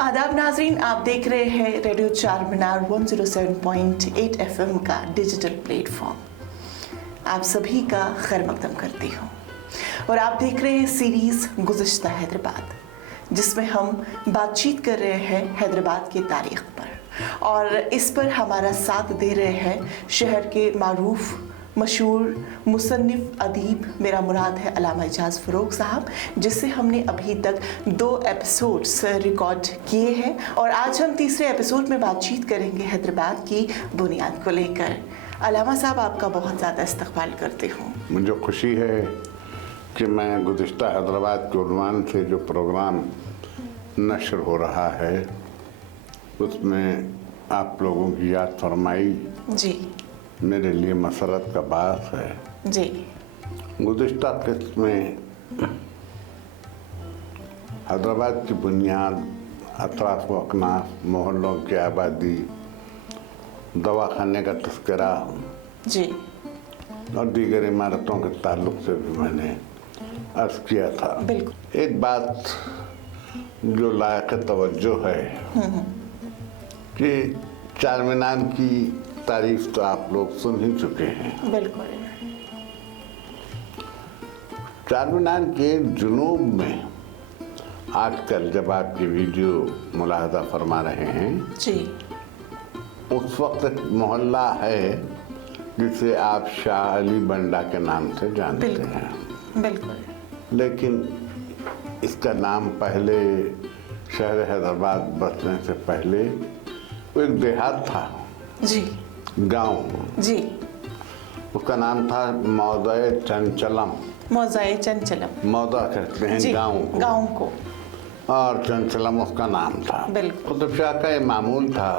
आदाब नाजरीन, आप देख रहे हैं रेडियो चार मीनार 107.8 FM का डिजिटल प्लेटफॉर्म। आप सभी का खैर मकदम करती हूँ और आप देख रहे हैं सीरीज़ गुज़िश्ता हैदराबाद, जिसमें हम बातचीत कर रहे हैं हैदराबाद की तारीख़ पर और इस पर हमारा साथ दे रहे हैं शहर के मारूफ मशहूर मुसन्निफ़ अदीब, मेरा मुराद है अल्लामा इजाज़ फ़रोग़ साहब, जिससे हमने अभी तक 2 एपिसोड्स रिकॉर्ड किए हैं और आज हम तीसरे एपिसोड में बातचीत करेंगे हैदराबाद की बुनियाद को लेकर। अल्लामा साहब, आपका बहुत ज़्यादा इस्तक़बाल करती हूँ। मुझे खुशी है कि मैं गुज़िश्ता हैदराबाद के उन्वान से जो प्रोग्राम नशर हो रहा है उसमें आप लोगों की याद फरमाई जी मेरे लिए मसरत का बात है। जी। गुज़िश्ता किस्त में हैदराबाद की बुनियाद, अतराफ व अकनाफ, मोहल्लों की आबादी, दवाखाने का तस्करा जी और दीगर इमारतों के ताल्लुक से भी मैंने अर्ज़ किया था। बिल्कुल। एक बात जो लायक तवज्जो है कि चार मीनार की तारीफ तो आप लोग सुन ही चुके हैं। बिल्कुल। चार मीनार के जुनूब में आजकल जब आप ये वीडियो मुलाहजा फरमा रहे हैं जी, उस वक्त एक मोहल्ला है जिसे आप शाह अली बंडा के नाम से जानते हैं। बिल्कुल। लेकिन इसका नाम पहले शहर हैदराबाद बसने से पहले वो एक देहात था, जी गांव। जी। उसका नाम था मौज़ा चंचलम। मौज़ा चंचलम। मौज़ा कहते हैं गांव को, और चंचलम उसका नाम था। बिल्कुल। कुतुब शाह का ये मामूल था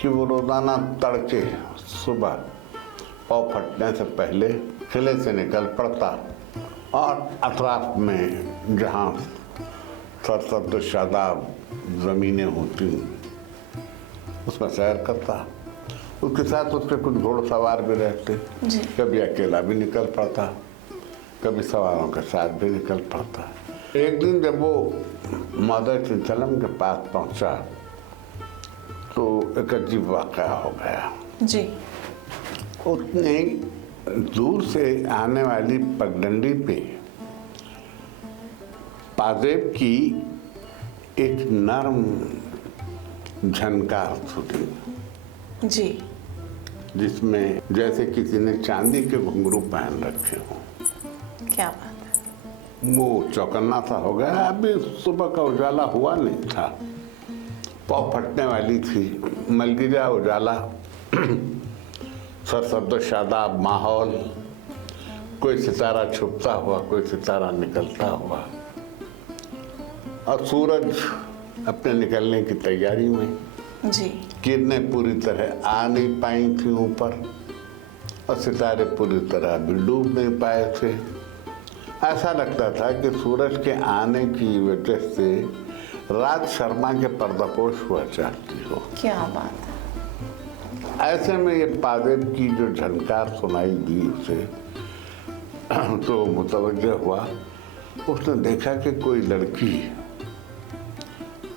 कि वो रोज़ाना तड़के सुबह पाँव फटने से पहले किले से निकल पड़ता और अतराफ में जहाँ सरसब्ज़ शादाब ज़मीनें होती उसमें सैर करता। उसके साथ उसके कुछ घोड़सवार भी रहते। कभी अकेला भी निकल पड़ता, कभी सवारों के साथ भी निकल पड़ता। एक दिन जब वो मौज़ा चंचलम के पास पहुंचा तो एक अजीब वाक़या हो गया। जी। उतने दूर से आने वाली पगडंडी पे पाजेब की एक नरम झनकार छूटी, जी, जिसमें जैसे किसी ने चांदी के घुंघरू पहन रखे हों। क्या बात है। वो चौकन्ना सा हो गया। अभी सुबह का उजाला हुआ नहीं था, पाँव फटने वाली थी, मलगिजा उजाला, सरसब्ज़ शादाब माहौल, कोई सितारा छुपता हुआ, कोई सितारा निकलता हुआ, और सूरज अपने निकलने की तैयारी में। जी। किरणें पूरी तरह आ नहीं पाई थी ऊपर और सितारे पूरी तरह भी डूब नहीं पाए थे। ऐसा लगता था कि सूरज के आने की वजह से रात शर्मा के पर्दापोश हुआ चाहती हो। क्या बात है। ऐसे में ये पाजेब की जो झनकार सुनाई दी उसे तो मुतवज्जह हुआ। उसने देखा कि कोई लड़की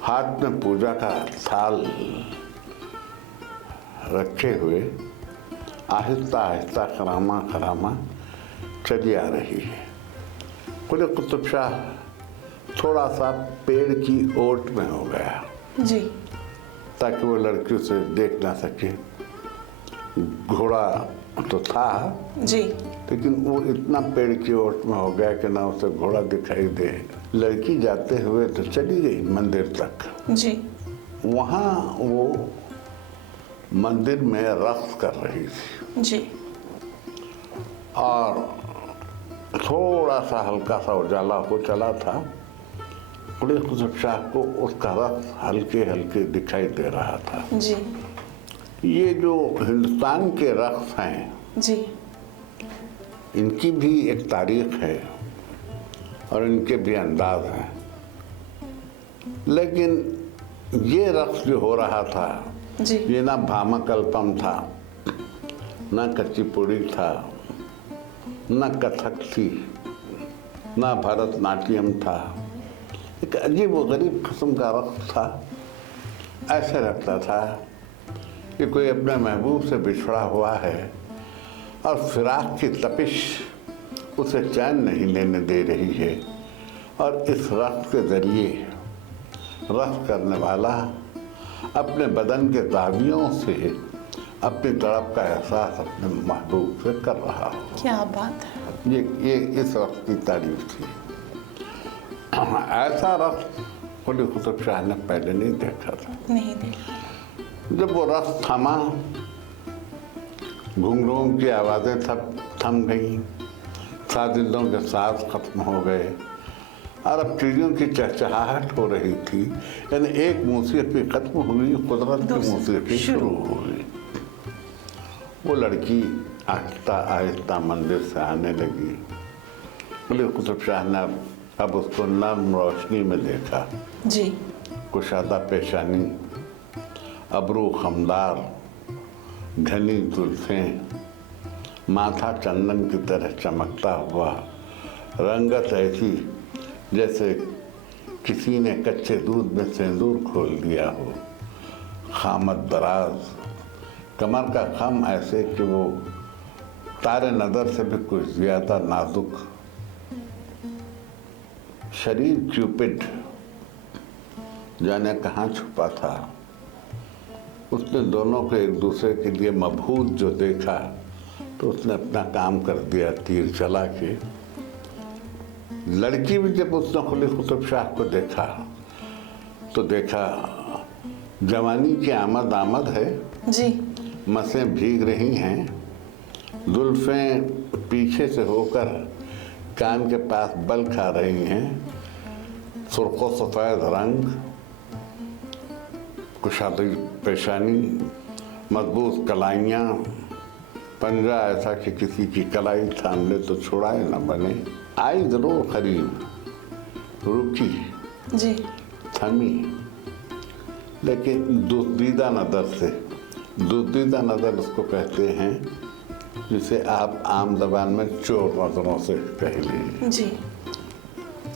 हाथ में पूजा का थाल रखे हुए आहिस्ता आहिस्ता खरामा खरामा चली आ रही है। खुद कुतुब शाह थोड़ा सा पेड़ की ओट में हो गया जी, ताकि वो लड़की उसे देख ना सके। घोड़ा तो था जी, लेकिन वो इतना पेड़ की ओट में हो गया कि ना उसे घोड़ा दिखाई दे। लड़की जाते हुए तो चली गई मंदिर तक। जी। वहाँ वो मंदिर में रक़्स कर रही थी जी। और थोड़ा सा हल्का सा उजाला हो चला था। बड़े कुतुब शाह को उसका रक़्स हल्के हल्के दिखाई दे रहा था। जी। ये जो हिंदुस्तान के रक़्स हैं, जी, इनकी भी एक तारीख़ है और इनके भी अंदाज हैं। लेकिन ये रक़्स जो हो रहा था जी, ये ना भामाकल्पम था, ना कच्चीपुड़ी था, ना कथक थी, ना भरतनाट्यम था, एक अजीब व गरीब किस्म का रक्त था। ऐसे लगता था कि कोई अपने महबूब से बिछड़ा हुआ है और फिराक की तपिश उसे चैन नहीं लेने दे रही है, और इस रक्त के जरिए रक्त करने वाला अपने बदन के दावियों से अपनी तड़प का एहसास अपने महबूब से कर रहा हो। क्या बात है। ये इस रक्त की तारीफ थी। ऐसा रक्त कुली कुतुब शाह ने पहले नहीं देखा था। नहीं देखा। जब वो रक्त थमा, घुंघरुओं की आवाज़ें थम गईं, साजिदों के साथ खत्म हो गए, और अब चिड़ियों की चहचहाहट हो रही थी। यानी एक मौसीकी खत्म हुई, कुदरत की मौसीकी शुरू हुई। वो लड़की आहिस्ता आहिस्ता मंदिर से आने लगी। कुली कुतुब शाह ने अब उसको नर्म रोशनी में देखा। जी। कुशादा पेशानी, अबरू खमदार, घनी जुल्फें, माथा चंदन की तरह चमकता हुआ, रंगत ऐसी जैसे किसी ने कच्चे दूध में सिंदूर खोल दिया हो, खामत दराज, कमर का खम ऐसे कि वो तारे नज़र से भी कुछ ज़्यादा नाजुक, शरीर क्यूपिड जाने कहाँ छुपा था। उसने दोनों को एक दूसरे के लिए मबहूत जो देखा तो उसने अपना काम कर दिया तीर चला के। लड़की भी जब उसने कुली कुतुब शाह को देखा तो देखा जवानी की आमद है जी। मसें भीग रही हैं, जुल्फें पीछे से होकर कान के पास बल खा रही हैं, सुर्खो सफ़ेद रंग, कुशादी पेशानी, मजबूत कलाइयाँ, पंजा ऐसा कि किसी की कलाई थाम ले तो छुड़ाए न बने। आई जरूर करीब, रुकी, जी। थमी, लेकिन दुर्दीदा नज़र से, दुर्दीदा नज़र उसको कहते हैं जिसे आप आम जबान में चोर नज़रों से कह लीजिए। जी।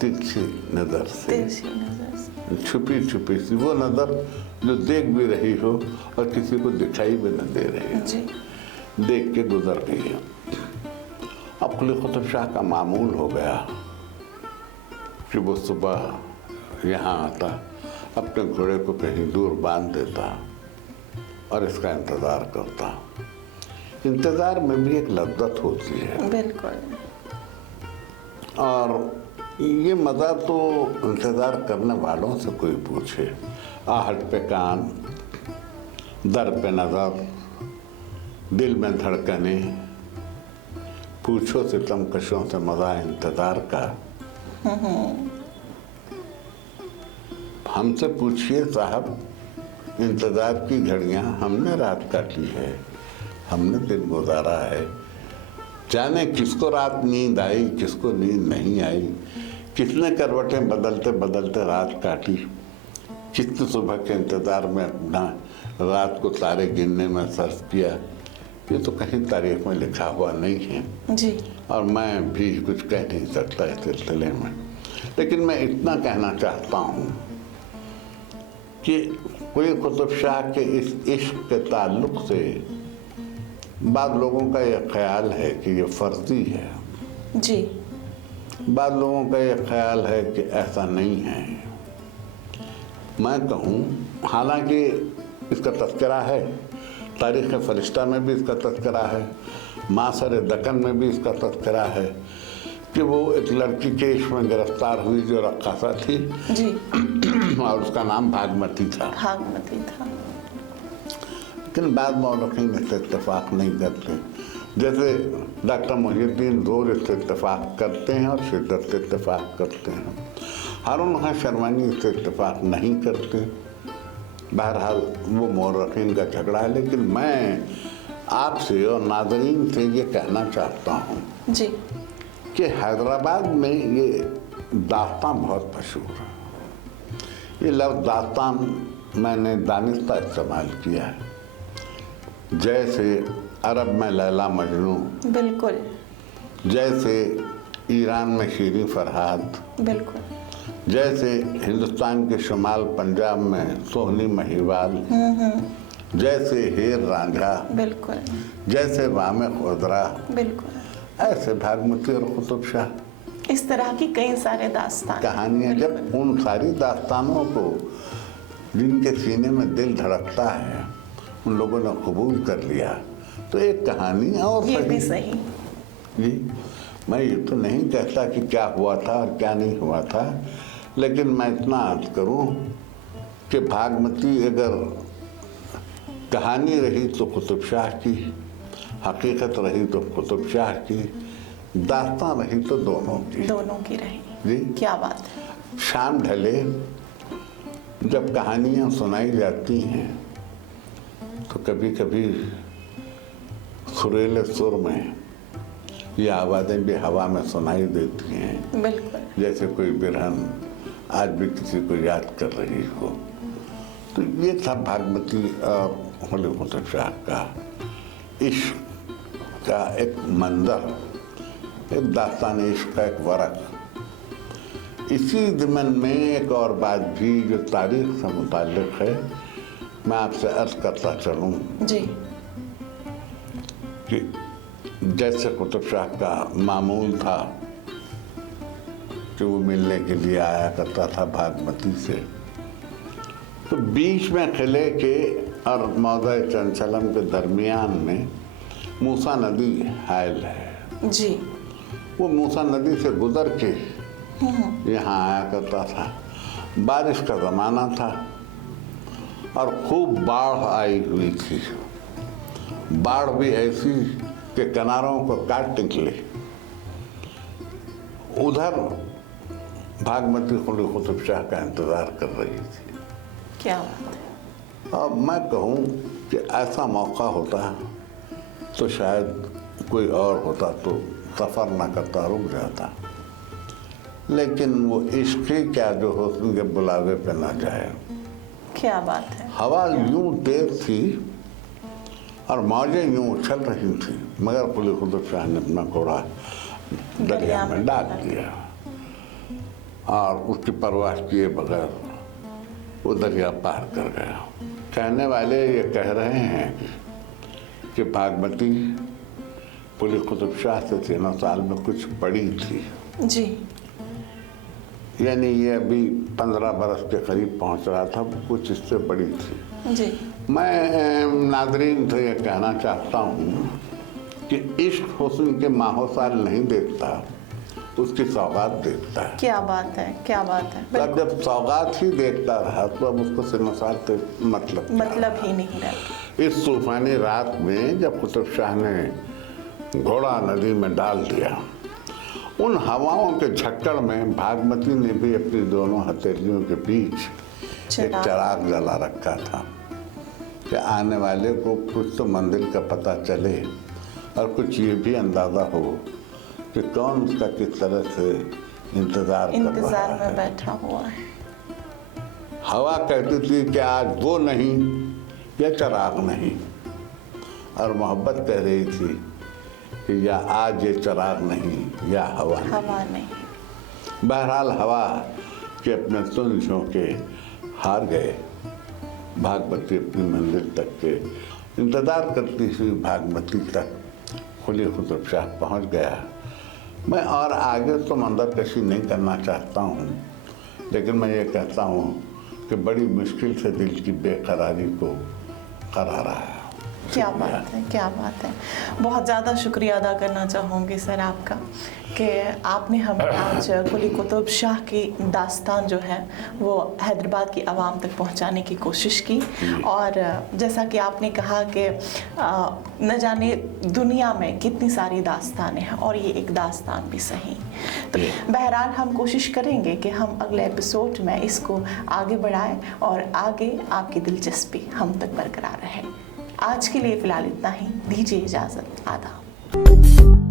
तिरछी नज़र से, तिरछी नज़र से, छुपी छुपी सी वो नज़र जो देख भी रही हो और किसी को दिखाई भी न दे रही हो। जी। देख के गुजर गई। अब कुली कुतुब शाह का मामूल हो गया कि वो सुबह यहाँ आता, अपने घोड़े को कहीं दूर बांध देता और इसका इंतज़ार करता। इंतज़ार में भी एक लज्जत होती है। बिल्कुल। और ये मज़ा तो इंतज़ार करने वालों से कोई पूछे। आहट पे कान, दर पे नज़र, दिल में धड़कने, पूछो सितमकशों से मज़ा इंतज़ार का। हमसे पूछिए साहब, इंतज़ार की घड़ियाँ हमने रात काटी है, हमने दिन गुजारा है। जाने किसको रात नींद आई, किसको नींद नहीं आई, किसने करवटें बदलते बदलते रात काटी, किसने सुबह के इंतज़ार में अपना रात को तारे गिनने में सर्फ किया। ये तो कहीं तारीख में लिखा हुआ नहीं है। जी। और मैं भी कुछ कह नहीं सकता इस सिलसिले में, लेकिन मैं इतना कहना चाहता हूँ कि कुली कुतुब शाह के इस इश्क के ताल्लुक से बाद लोगों का ये ख्याल है कि ये फर्जी है। जी। बाद लोगों का ये ख्याल है कि ऐसा नहीं है। मैं कहूँ, हालांकि इसका तज़किरा है, तारीख़ फ़रिश्ता में भी इसका तज़किरा है, मासर दक्कन में भी इसका तज़किरा है कि वो एक लड़की के इश्क में गिरफ्तार हुई जो रक्कासा थी। जी। और उसका नाम भागमती था। भागमती था। लेकिन बाद मौलखीन इससे इत्तेफाक नहीं करते। जैसे डॉक्टर मुहिउद्दीन रोज़ इससे इत्तेफाक करते हैं और शिद्दत से इत्तेफाक करते हैं। हारून खां शर्मानी इससे इत्तेफाक नहीं करते। बहरहाल वो मौलखीन का झगड़ा है, लेकिन मैं आपसे और नाज़रीन से ये कहना चाहता हूँ जी कि हैदराबाद में ये दास्तान बहुत मशहूर है। ये लफ्ज़ दास्तान मैंने दानिस्ता इस्तेमाल किया है। जैसे अरब में लैला मजनू, बिल्कुल। जैसे ईरान में शीरीं फरहाद, बिल्कुल। जैसे हिंदुस्तान के शुमाल पंजाब में सोहनी महिवाल, जैसे हीर रांझा, बिल्कुल जैसे वामे खुदरा, बिल्कुल, ऐसे भागमती और कुतुब शाह, इस तरह की कई सारे दास्तान कहानियाँ। जब उन सारी दास्तानों को जिनके सीने में दिल धड़कता है उन लोगों ने कबूल कर लिया तो एक कहानी और ये भी सही। जी, मैं ये तो नहीं कहता कि क्या हुआ था और क्या नहीं हुआ था, लेकिन मैं इतना अर्ज करूं कि भागमती अगर कहानी रही तो कुतुब शाह की, हकीकत रही तो कुतुब शाह की, दास्तान रही तो दोनों की रही। जी, क्या बात है। शाम ढले जब कहानियाँ सुनाई जाती हैं तो कभी कभी सुरीले सुर में ये आवाज़ें भी हवा में सुनाई देती हैं, बिल्कुल, जैसे कोई बिरहन आज भी किसी को याद कर रही हो। तो ये था भागमती और कुली कुतुब शाह का इश्क का एक मंजर, एक दास्तान इश्क का एक वरक। इसी ज़मन में एक और बात भी जो तारीख से मुताल्लिक़ है, मैं आपसे अर्ज करता चलूँ जी, कि जैसे कुतुब शाह का मामूल था कि वो मिलने के लिए आया करता था भागमती से, तो बीच में किले के और मौज़ा चंचलम के दरमियान में मूसा नदी हायल है जी, वो मूसा नदी से गुजर के यहाँ आया करता था। बारिश का ज़माना था और खूब बाढ़ आई हुई थी, बाढ़ भी ऐसी कि किनारों को काट निकले। उधर भागमती कुली कुतुब शाह का इंतज़ार कर रही थी। क्या बात है। अब मैं कहूँ कि ऐसा मौका होता तो शायद कोई और होता तो सफ़र ना करता, रुक जाता, लेकिन वो इश्क ही क्या जो हुस्न के बुलावे पे ना जाए। क्या बात है। हवा यूं तेज थी और मौजें यूं उछल रही थी, मगर कुली कुतुब शाह ने अपना घोड़ा दरिया में डाल दिया और उसकी परवाह किए बगैर वो दरिया पार कर गया। कहने वाले ये कह रहे हैं कि भागमती कुली कुतुब शाह से 3 साल में कुछ बड़ी थी जी, यानी ये अभी 15 बरस के करीब पहुंच रहा था, कुछ इससे बड़ी थी जी। मैं नाज़रीन से ये कहना चाहता हूँ कि इश्क हुस्न के माहोसाल नहीं देखता, उसकी सौगात देखता है। क्या बात है, क्या बात है। तब जब सौगात ही देखता रहा तो अब उसको सिनसाल से मतलब ही नहीं रहा। इस तूफानी रात में जब कुतुब शाह ने घोड़ा नदी में डाल दिया, उन हवाओं के झक्कड़ में भागमती ने भी अपनी दोनों हथेलियों के बीच एक चिराग जला रखा था कि आने वाले को कुछ तो मंजिल का पता चले और कुछ ये भी अंदाज़ा हो कि कौन उसका किस तरह से इंतज़ार में बैठा हुआ है। हवा कहती थी कि आज वो नहीं या चिराग नहीं, और मोहब्बत कह रही थी कि या आज ये चिराग नहीं या हवा नहीं। बहरहाल हवा के अपने सुन झोंके हार गए। भागमती अपनी मंजिल तक के इंतज़ार करती हुई भागमती तक कुली कुतुब शाह पहुंच गया। मैं और आगे तो मंजर कशी नहीं करना चाहता हूं, लेकिन मैं ये कहता हूं कि बड़ी मुश्किल से दिल की बेकरारी को करारा है। क्या बात है, क्या बात है। बहुत ज़्यादा शुक्रिया अदा करना चाहूँगी सर आपका कि आपने हमें आज कुली कुतुब शाह की दास्तान जो है वो हैदराबाद की आवाम तक पहुँचाने की कोशिश की, और जैसा कि आपने कहा कि न जाने दुनिया में कितनी सारी दास्तानें हैं और ये एक दास्तान भी सही। तो बहरहाल हम कोशिश करेंगे कि हम अगले एपिसोड में इसको आगे बढ़ाएं और आगे आपकी दिलचस्पी हम तक बरकरार रहे। आज के लिए फ़िलहाल इतना ही, दीजिए इजाज़त, आदाब।